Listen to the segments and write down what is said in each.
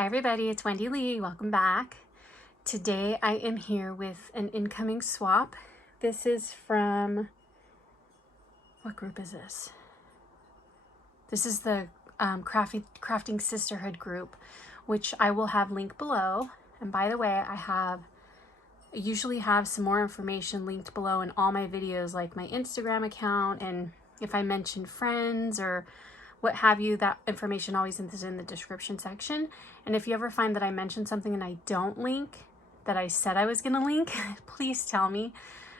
Hi everybody, it's Wendy Lee. Welcome back. Today I am here with an incoming swap. This is from, what group is this? This is the Crafting Sisterhood group, which I will have linked below. And by the way, I usually have some more information linked below in all my videos, like my Instagram account, and if I mention friends or what have you, that information always is in the description section. And if you ever find that I mentioned something and I don't link that I said I was gonna link, please tell me.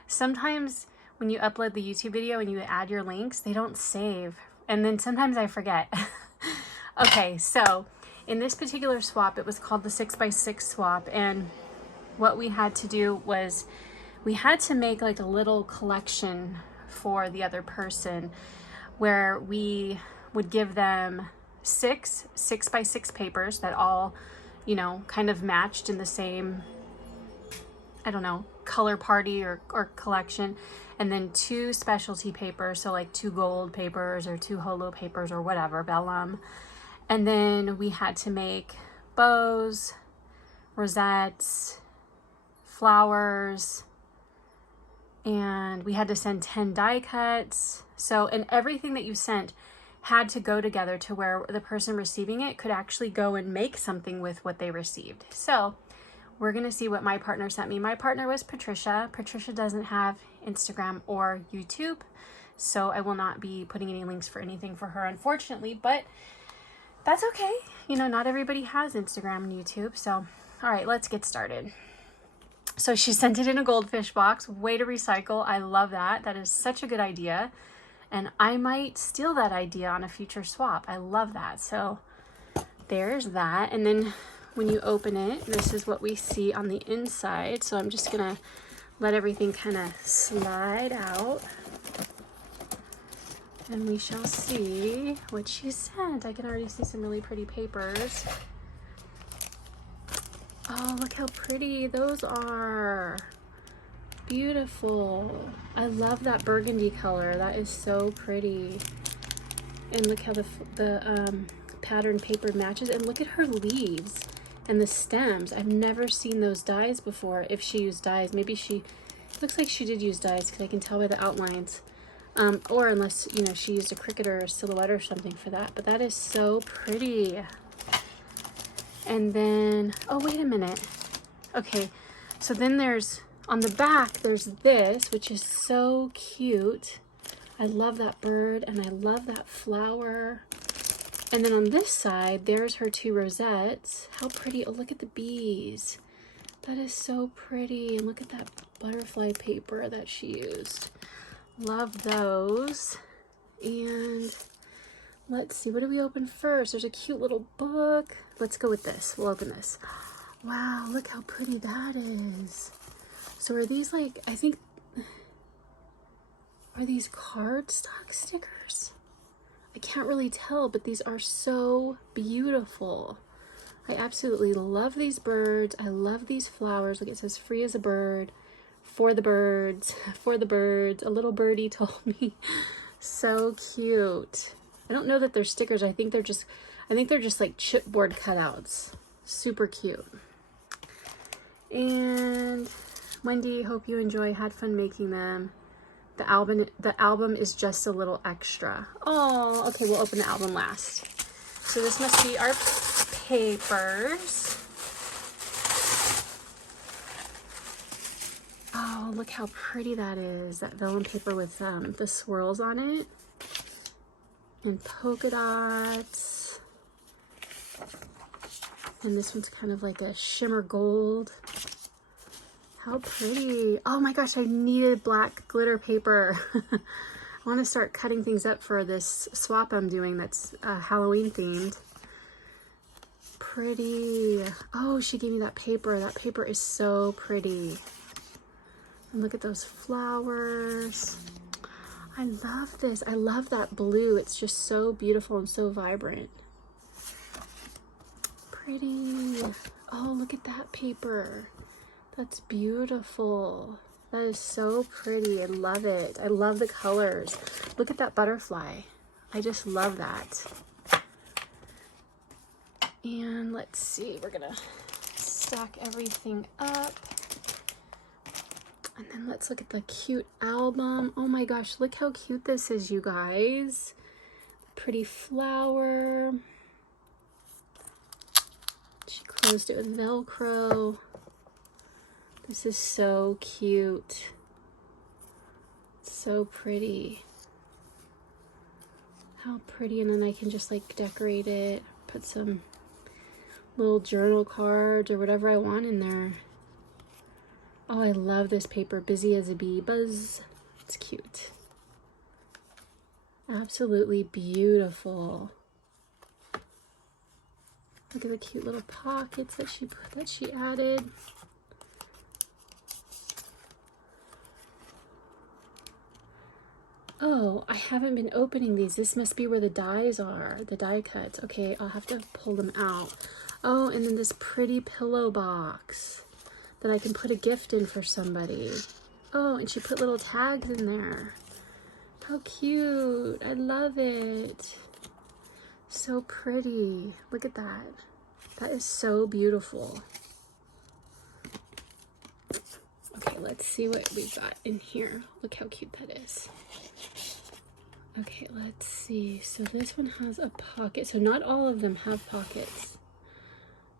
Sometimes when you upload the YouTube video and you add your links, they don't save. And then sometimes I forget. Okay, so in this particular swap, it was called the 6x6 swap. And what we had to do was we had to make like a little collection for the other person where we would give them 6x6 papers that all, kind of matched in the same, color party or collection. And then 2 specialty papers, so like 2 gold papers or 2 holo papers or whatever, vellum. And then we had to make bows, rosettes, flowers, and we had to send 10 die cuts. So, and everything that you sent had to go together to where the person receiving it could actually go and make something with what they received. So we're gonna see what my partner sent me. My partner was Patricia. Patricia doesn't have Instagram or YouTube, so I will not be putting any links for anything for her, unfortunately, but that's okay. Not everybody has Instagram and YouTube. So, all right, let's get started. So she sent it in a goldfish box. Way to recycle. I love that. That is such a good idea. And I might steal that idea on a future swap. I love that. So there's that. And then when you open it, this is what we see on the inside. So I'm just gonna let everything kind of slide out. And we shall see what she sent. I can already see some really pretty papers. Oh, look how pretty those are. Beautiful. I love that burgundy color. That is so pretty. And look how the pattern paper matches. And look at her leaves and the stems. I've never seen those dies before. If she used dies, maybe looks like she did use dies because I can tell by the outlines. Or unless, she used a Cricut or a silhouette or something for that. But that is so pretty. And then, oh, wait a minute. Okay, so then on the back, there's this, which is so cute. I love that bird and I love that flower. And then on this side, there's her 2 rosettes. How pretty. Oh, look at the bees. That is so pretty. And look at that butterfly paper that she used. Love those. And let's see, what do we open first? There's a cute little book. Let's go with this. We'll open this. Wow, look how pretty that is. So are these are these cardstock stickers? I can't really tell, but these are so beautiful. I absolutely love these birds. I love these flowers. Look, it says free as a bird, for the birds, for the birds. A little birdie told me. So cute. I don't know that they're stickers. I think they're just like chipboard cutouts. Super cute. And Wendy, hope you enjoy. Had fun making them. The album is just a little extra. Oh, okay, we'll open the album last. So this must be our papers. Oh, look how pretty that is. That vellum paper with the swirls on it. And polka dots. And this one's kind of like a shimmer gold. How pretty. Oh my gosh, I needed black glitter paper. I want to start cutting things up for this swap I'm doing that's Halloween themed. Pretty. Oh, she gave me that paper. That paper is so pretty. And look at those flowers. I love this. I love that blue. It's just so beautiful and so vibrant. Pretty. Oh, look at that paper. That's beautiful. That is so pretty. I love it. I love the colors. Look at that butterfly. I just love that. And let's see, we're gonna stack everything up. And then let's look at the cute album. Oh my gosh, look how cute this is, you guys. Pretty flower. She closed it with Velcro. This is so cute. So pretty. How pretty. And then I can just like decorate it, put some little journal cards or whatever I want in there. Oh, I love this paper. Busy as a bee. Buzz. It's cute. Absolutely beautiful. Look at the cute little pockets that she added. Oh, I haven't been opening these. This must be where the dies are, the die cuts. Okay, I'll have to pull them out. Oh, and then this pretty pillow box that I can put a gift in for somebody. Oh, and she put little tags in there. How cute. I love it. So pretty. Look at that. That is so beautiful. Okay, let's see what we've got in here. Look how cute that is. Okay, let's see. So this one has a pocket. So not all of them have pockets.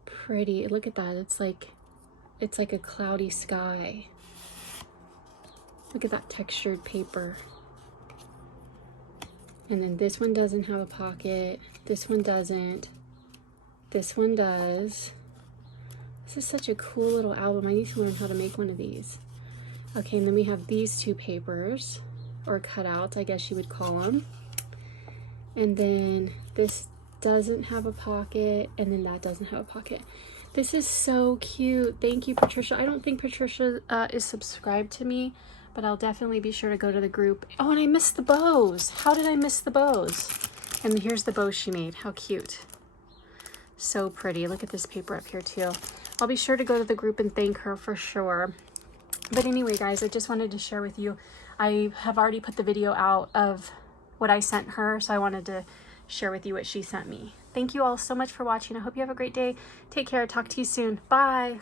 Pretty. Look at that. It's like a cloudy sky. Look at that textured paper. And then this one doesn't have a pocket. This one doesn't. This one does. This is such a cool little album. I need to learn how to make one of these. Okay, and then we have these two papers, or cutouts, I guess you would call them. And then this doesn't have a pocket, and then that doesn't have a pocket. This is so cute. Thank you, Patricia. I don't think Patricia is subscribed to me, but I'll definitely be sure to go to the group. Oh, and I missed the bows. How did I miss the bows? And here's the bow she made. How cute. So pretty. Look at this paper up here too. I'll be sure to go to the group and thank her for sure. But anyway, guys, I just wanted to share with you. I have already put the video out of what I sent her, so I wanted to share with you what she sent me. Thank you all so much for watching. I hope you have a great day. Take care. Talk to you soon. Bye.